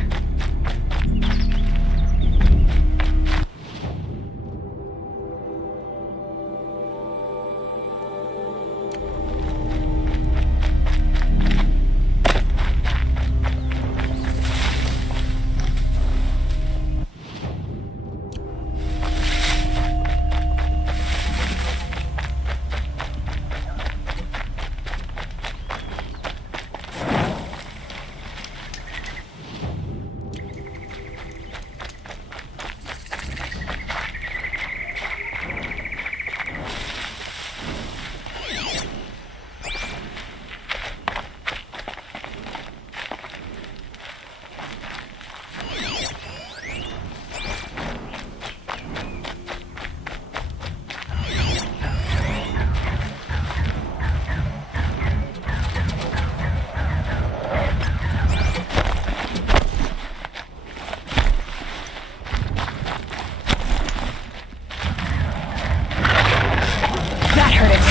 That hurt it.